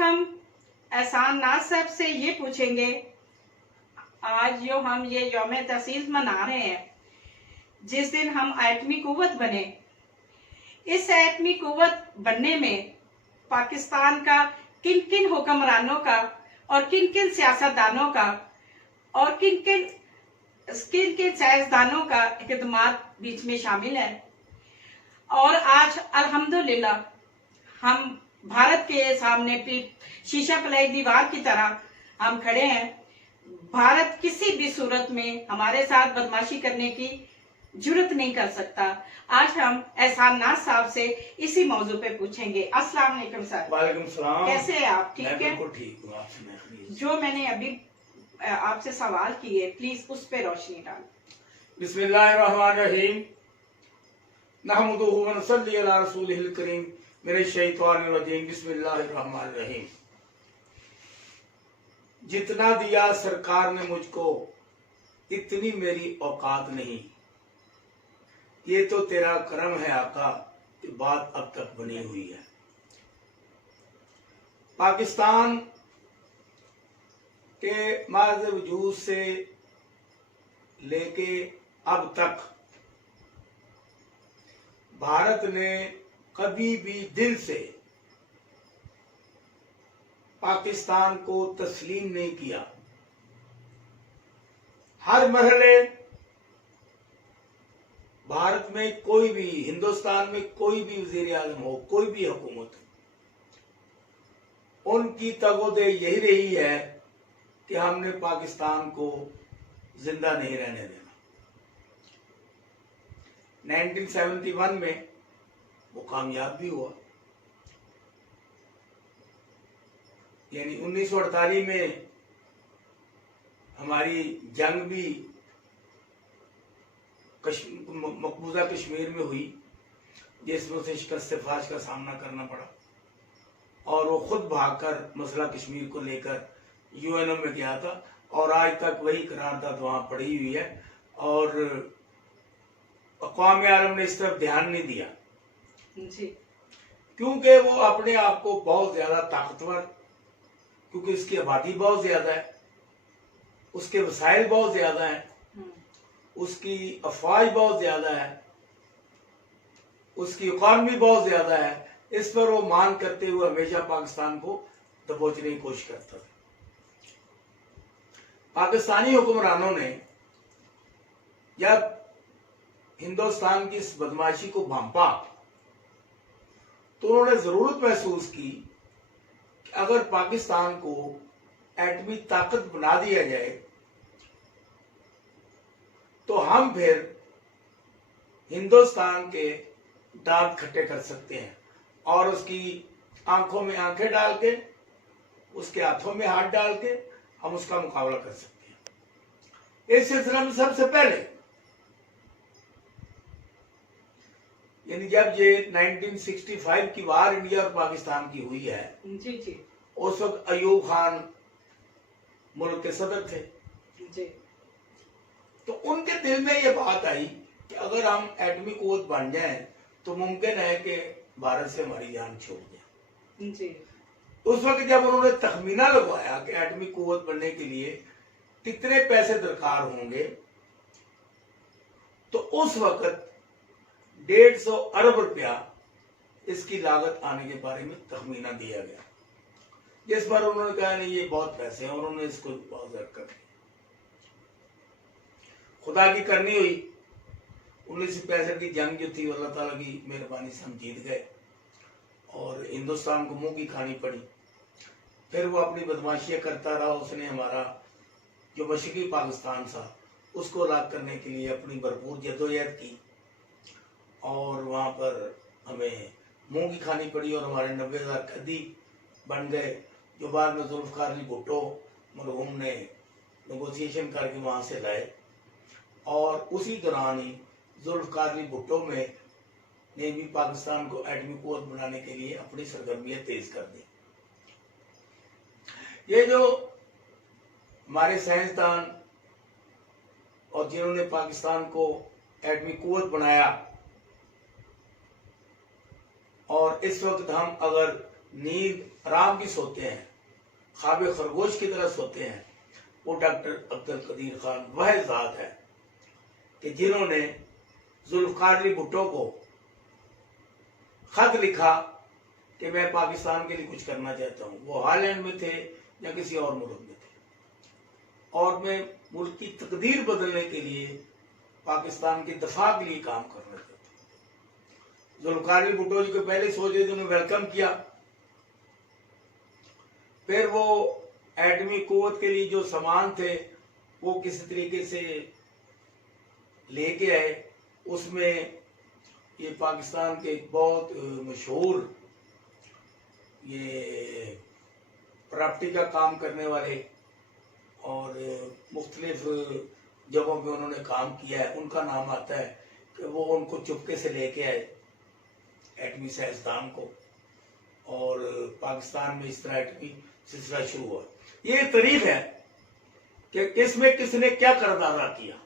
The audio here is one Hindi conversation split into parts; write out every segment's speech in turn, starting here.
हम एहसान नाज साहब से ये पूछेंगे, आज जो हम ये यौम तसीस मना रहे हैं, जिस दिन हम एटमी कुव्वत बने, इस एटमी कुव्वत बनने में पाकिस्तान का किन किन हुक्मरानों का और किन किन सियासतदानों का और किन किन साइंसदानों का इक़दामात बीच में शामिल है। और आज अल्हम्दुलिल्लाह हम भारत के सामने शीशा पलाई दीवार की तरह हम खड़े हैं। भारत किसी भी सूरत में हमारे साथ बदमाशी करने की जुर्रत नहीं कर सकता। आज हम एहसान नाज साहब से इसी मौजू पे पूछेंगे। अस्सलाम वालेकुम सर। वालेकुम सलाम। कैसे हैं आप? ठीक है, बिल्कुल ठीक हूँ। आप सुनाइए। जो मैंने अभी आपसे सवाल किए, प्लीज उस पे रोशनी डाल। बिस्मिल्लाहिर्रहमानिर्रहीम। नहमदुहु व नसल्ली अला रसूलिहिल करीम। मिनश शैतानिर रजीम। बिस्मिल्लाहिर्रहमानिर्रहीम। जितना दिया सरकार ने मुझको, इतनी मेरी औकात नहीं। ये तो तेरा करम है आका कि बात अब तक बनी हुई है। पाकिस्तान के मार्ज वजूद से लेके अब तक भारत ने कभी भी दिल से पाकिस्तान को तस्लीम नहीं किया। हर मरहले भारत में कोई भी, हिंदुस्तान में कोई भी वजीर आज़म हो, कोई भी हुकूमत हो, उनकी तगोदे यही रही है कि हमने पाकिस्तान को जिंदा नहीं रहने देना। 1971 में वो कामयाब भी हुआ, यानी 1948 में हमारी जंग भी मकबूजा कश्मीर में हुई, जिसमें उसे शिकस्त फाश का सामना करना पड़ा और वो खुद भागकर मसला कश्मीर को लेकर यूएनओ में गया था और आज तक वही करारदाद वहां पड़ी हुई है और अक़वाम आलम ने इस तरफ ध्यान नहीं दिया जी। क्योंकि वो अपने आप को बहुत ज्यादा ताकतवर, क्योंकि उसकी आबादी बहुत ज्यादा है, उसके वसाइल बहुत ज्यादा है, उसकी अफवाज बहुत ज्यादा है, उसकी इकॉनमी बहुत ज्यादा है। इस पर वो मान करते हुए हमेशा पाकिस्तान को दबोचने की कोशिश करता था। पाकिस्तानी हुक्मरानों ने जब हिंदुस्तान की इस बदमाशी को भांपा तो उन्होंने जरूरत महसूस की कि अगर पाकिस्तान को एटमी ताकत बना दिया जाए तो हम फिर हिंदुस्तान के दांत खट्टे कर सकते हैं और उसकी आंखों में आंखें डाल के, उसके हाथों में हाथ डाल के हम उसका मुकाबला कर सकते हैं। इस सिलसिले में सबसे पहले, यानी जब ये 1965 की वार इंडिया और पाकिस्तान की हुई है, जी जी, उस वक्त अयूब खान मुल्क के सदर थे जी। तो उनके दिल में ये बात आई कि अगर हम एटमी कुव्वत बन जाएं तो मुमकिन है कि भारत से हमारी जान छूट जाए जी। उस वक्त जब उन्होंने तखमीना लगवाया कि एटमी कुव्वत बनने के लिए कितने पैसे दरकार होंगे, तो उस वक्त 150 अरब रुपया इसकी लागत आने के बारे में तखमीना दिया गया, जिस पर उन्होंने कहा नहीं ये बहुत पैसे हैं, उन्होंने इसको बहुत ज्यादा कर दिया। खुदा की करनी हुई, 1965 की जंग जो थी अल्लाह ताला की मेहरबानी से हम जीत गए और हिंदुस्तान को मुंह की खानी पड़ी। फिर वो अपनी बदमाशियां करता रहा, उसने हमारा जो मशरकी पाकिस्तान था उसको अलग करने के लिए अपनी भरपूर जद्दोजहद की और वहाँ पर हमें मुंह की खानी पड़ी और हमारे 90,000 कैदी बन गए, जो बाद में जुल्फ़िकार अली भुट्टो मरहूम ने नेगोशिएशन करके वहाँ से लाए और उसी दौरान ही जुल्फ़िकार अली भुट्टो में ने भी पाकिस्तान को एटमी कुव्वत बनाने के लिए अपनी सरगर्मियां तेज कर दी। ये जो हमारे साइंसदान और जिन्होंने पाकिस्तान को एटमी कुव्वत बनाया, और इस वक्त हम अगर नींद आराम की सोते हैं, ख्वाब खरगोश की तरह सोते हैं, वो डॉक्टर अब्दुल कदीर खान वह जात है कि जिन्होंने जुल्फकार अली भुट्टो को खत लिखा कि मैं पाकिस्तान के लिए कुछ करना चाहता हूँ। वो हॉलैंड में थे या किसी और मुल्क में थे, और मैं मुल्क की तकदीर बदलने के लिए, पाकिस्तान की दफा के लिए काम करना चाहता हूँ। जुल्फकार अली भुट्टो जी को पहले सोच रहे थे, उन्होंने वेलकम किया। फिर वो एटमी कुव्वत के लिए जो सामान थे वो किसी तरीके से लेके आए। उसमें ये पाकिस्तान के बहुत मशहूर ये प्रॉपर्टी का काम करने वाले और मुख्तलिफ जगहों पे उन्होंने काम किया है, उनका नाम आता है कि वो उनको चुपके से लेके आए एटमी साइंसदान को, और पाकिस्तान में इस तरह एटमी सिलसिला शुरू हुआ। ये तारीख है कि किसमें किसने क्या किरदार किया।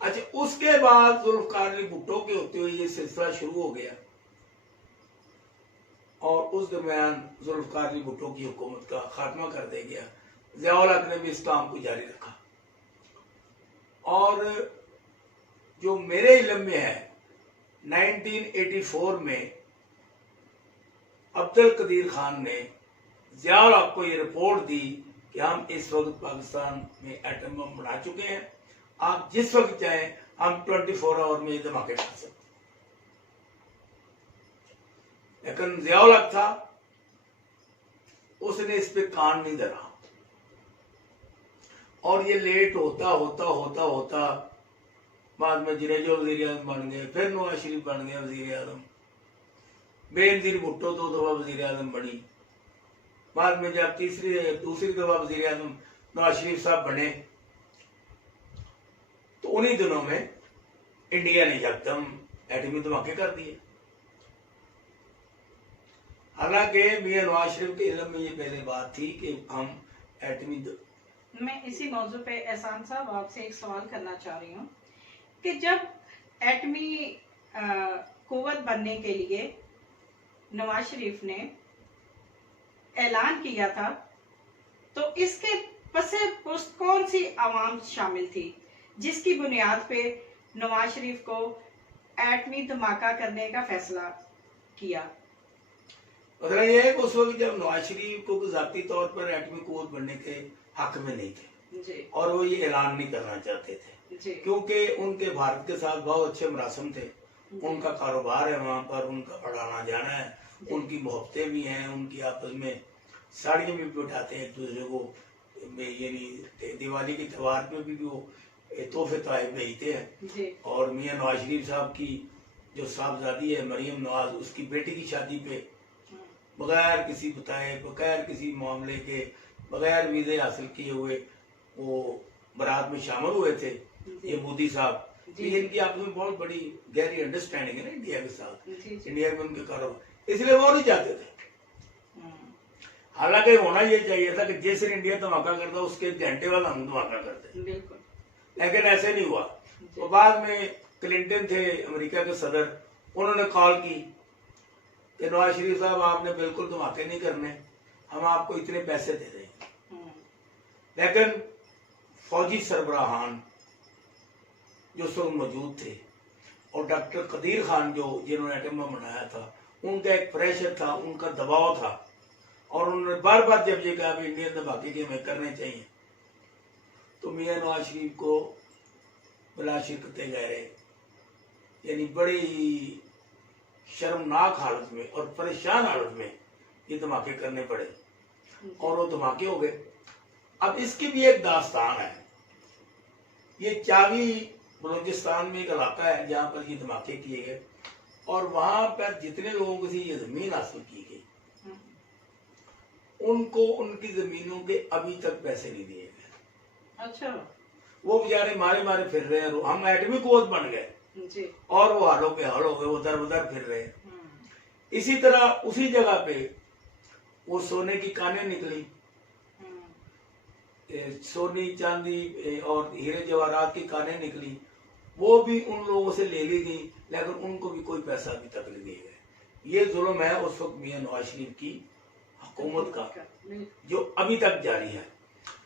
अच्छा, उसके बाद जुल्फकार अली भुट्टो के होते हुए ये सिलसिला शुरू हो गया, और उस दरमियान जुल्फकार अली भुट्टो की हुकूमत का खात्मा कर दिया गया। ज़िया-उल हक ने भी इस काम को जारी रखा। और जो मेरे इल्म में है, 1984 में अब्दुल कदीर खान ने ज़िया-उल हक को ये रिपोर्ट दी कि हम इस वक्त पाकिस्तान में एटम बम बना चुके हैं, आप जिस वक्त चाहें हम 24 आवर में ये धमाके डाल सकते हैं। लेकिन ज़िया-उल हक था, उसने इस पे कान नहीं धरा, और ये लेट होता होता होता होता बाद में जुनेजो वजीर आजम बन गए, फिर नवाज शरीफ बन गया वजीर आजम, बेनजीर भुट्टो 2 दफा वजीर आजम बनी। बाद में जब दूसरी दफा वजीर आजम नवाज शरीफ साहब बने, तो उन्हीं दिनों में इंडिया ने यकदम एटमी धमाके कर दिए। हालांकि मियां नवाज शरीफ के इल्म में ये पहले बात थी कि हम एटमी। मैं इसी मौजू पे एहसान साहब आपसे एक सवाल करना चाह रही हूँ कि जब एटमी कुव्वत बनने के लिए नवाज शरीफ ने ऐलान किया था, तो इसके पसे पुस्त कौन सी आवाम शामिल थी जिसकी बुनियाद पे नवाज शरीफ को एटमी धमाका करने का फैसला किया? मतलब ये है कि उस वक्त जब नवाज शरीफ को जाती तौर पर एटमी कुव्वत बनने के हक में नहीं थे जी। और वो ये ऐलान नहीं करना चाहते थे जी। क्योंकि उनके भारत के साथ बहुत अच्छे मरासम थे, उनका कारोबार है वहाँ पर, उनका बढ़ाना जाना है, उनकी मोहब्बतें भी हैं, उनकी आपस में साड़ियाँ भी बैठाते हैं एक दूसरे को, यानी दिवाली के त्योहार पे भी वो तोहफे तोहफे भेजते हैं। और मियां नवाज शरीफ साहब की जो साहबजादी है मरियम नवाज, उसकी बेटी की शादी पे बगैर किसी बताए, बगैर किसी मामले के, बगैर वीजे हासिल किए हुए वो बारात में शामिल हुए थे ये मोदी साहब। इनकी आपस में बहुत बड़ी गहरी अंडरस्टैंडिंग है ना इंडिया के साथ, इंडिया में उनके कारोबार, इसलिए वो नहीं चाहते थे। हालांकि होना ये चाहिए था कि जिस दिन इंडिया धमाका करता उसके घंटे बाद हम धमाका करते, लेकिन ऐसे नहीं हुआ। तो बाद में क्लिंटन थे अमेरिका के सदर, उन्होंने कॉल की कि नवाज शरीफ साहब आपने बिल्कुल धमाके नहीं करने, हम आपको इतने पैसे दे रहे हैं। लेकिन फौजी सरबराहान जो सब मौजूद थे और डॉक्टर कदीर खान जो जिन्होंने एटम बम बनाया था, उनका एक प्रेशर था, उनका दबाव था, और उन्होंने बार बार जब ये कहा इंडियन धमाके के हमें करने चाहिए, तो मियां नवाज शरीफ को बला शिरकतें गए, यानी बड़ी शर्मनाक हालत में और परेशान हालत में ये धमाके करने पड़े, और वो धमाके हो गए। अब इसकी भी एक दास्तान है। ये चावी बलूचिस्तान में एक इलाका है जहाँ पर ये धमाके किए गए, और वहां पर जितने लोगों को ये जमीन हासिल की गई उनको उनकी जमीनों के अभी तक पैसे नहीं दिए गए। अच्छा। वो बेचारे मारे मारे फिर रहे हैं, हम एटमी कुव्वत बन गए और वो हालों के हाल हो गए, वो दर बदर फिर रहे हैं। इसी तरह उसी जगह पे वो सोने की कानें निकली, सोनी चांदी और हीरे जवाहरात की कानें निकली, वो भी उन लोगों से ले ली गई, लेकिन उनको भी कोई पैसा अभी तक नहीं दिए गए। ये जुल्म है उस वक्त मियां नवाज शरीफ की हुकूमत का, जो अभी तक जारी है।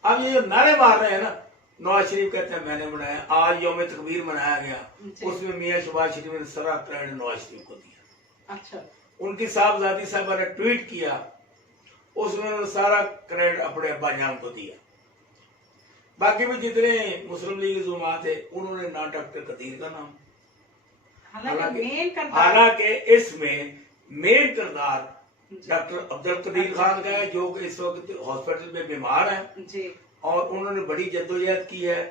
अब ये जो नारे मार रहे हैं ना, नवाज शरीफ कहते हैं मैंने बनाया, आज यौम तकबीर मनाया गया, उसमें मियां शहबाज शरीफ ने सारा क्रेडिट नवाज शरीफ को दिया। अच्छा, उनकी साहबजादी साहबा ने ट्वीट किया, उसमें उन्होंने सारा क्रेडिट अपने अब्बा जान को दिया। बाकी भी जितने मुस्लिम लीग जुमात है उन्होंने ना डॉक्टर कदीर का नाम, हालांकि इसमें मेन किरदार डॉक्टर अब्दुल कदीर खान का है, जो कि इस वक्त हॉस्पिटल में बीमार है जी। और उन्होंने बड़ी जद्दोजहद की है।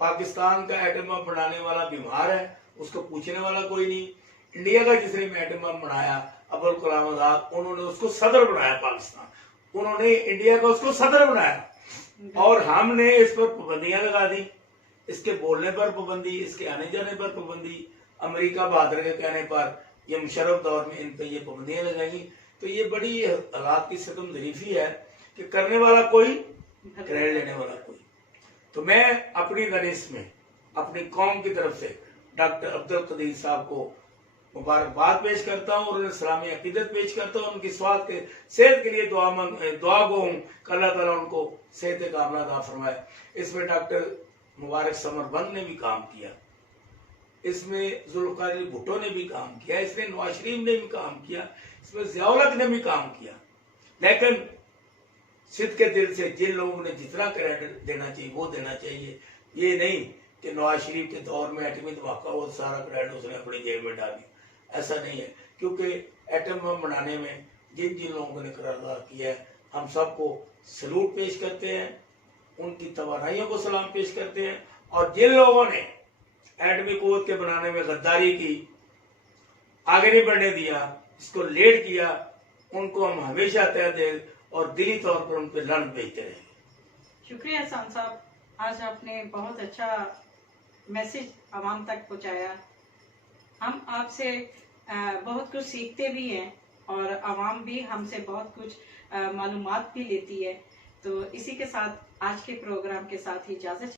पाकिस्तान का एटम बम बनाने वाला बीमार है, उसको पूछने वाला कोई नहीं। इंडिया का जिसने एटम बम बनाया अब्दुल कलाम आजाद, उन्होंने उसको सदर बनाया पाकिस्तान, उन्होंने इंडिया का उसको सदर बनाया, और हमने इस पर पाबंदियां लगा दी, इसके बोलने पर पाबंदी, इसके आने जाने पर पाबंदी, अमेरिका बहादुर के कहने पर ये मुशर्रफ दौर में इन पर ये पाबंदियां लगाई। तो ये बड़ी हालात की सितम ज़रीफी है कि करने वाला कोई, क्रेडिट लेने वाला कोई। तो मैं अपनी ननिस में अपनी कौम की तरफ से डॉक्टर अब्दुल कदीर साहब को मुबारकबाद पेश करता हूँ और उन्हें सलामी अकीदत पेश करता हूँ। उनकी सेहत के लिए दुआ गो हूँ, अल्लाह ताला उनको सेहत कामना अता फरमाए। इसमें डॉक्टर मुबारक समरबंद ने भी काम किया, इसमें जुल्फिकार अली भुट्टो ने भी काम किया, इसमें नवाज शरीफ ने भी काम किया, इसमें ज़िया-उल हक ने भी काम किया। लेकिन सिद्ध के दिल से जिन लोगों ने जितना क्रेडिट देना चाहिए वो देना चाहिए। ये नहीं कि नवाज शरीफ के दौर में एटमी धमाका वो सारा क्रेडिट उसने अपनी जेब में डाल दिया, ऐसा नहीं है। क्योंकि एटम बम बनाने में जिन जिन लोगों ने किरदार किया है, हम सबको सलूट पेश करते हैं, उनकी तवानाइयों को सलाम पेश करते हैं। और जिन लोगों ने एटमी कुव्वत के बनाने में गद्दारी की, आगे नहीं बढ़ने दिया, इसको लेट किया, उनको हम हमेशा तय दिल और दिली तौर पर उन पर लानत भेजते रहेंगे। शुक्रिया एहसान साहब, आज आपने बहुत अच्छा मैसेज आवाम तक पहुंचाया। हम आपसे बहुत कुछ सीखते भी हैं और आवाम भी हमसे बहुत कुछ मालूमात भी लेती है। तो इसी के साथ आज के प्रोग्राम के साथ ही इजाजत।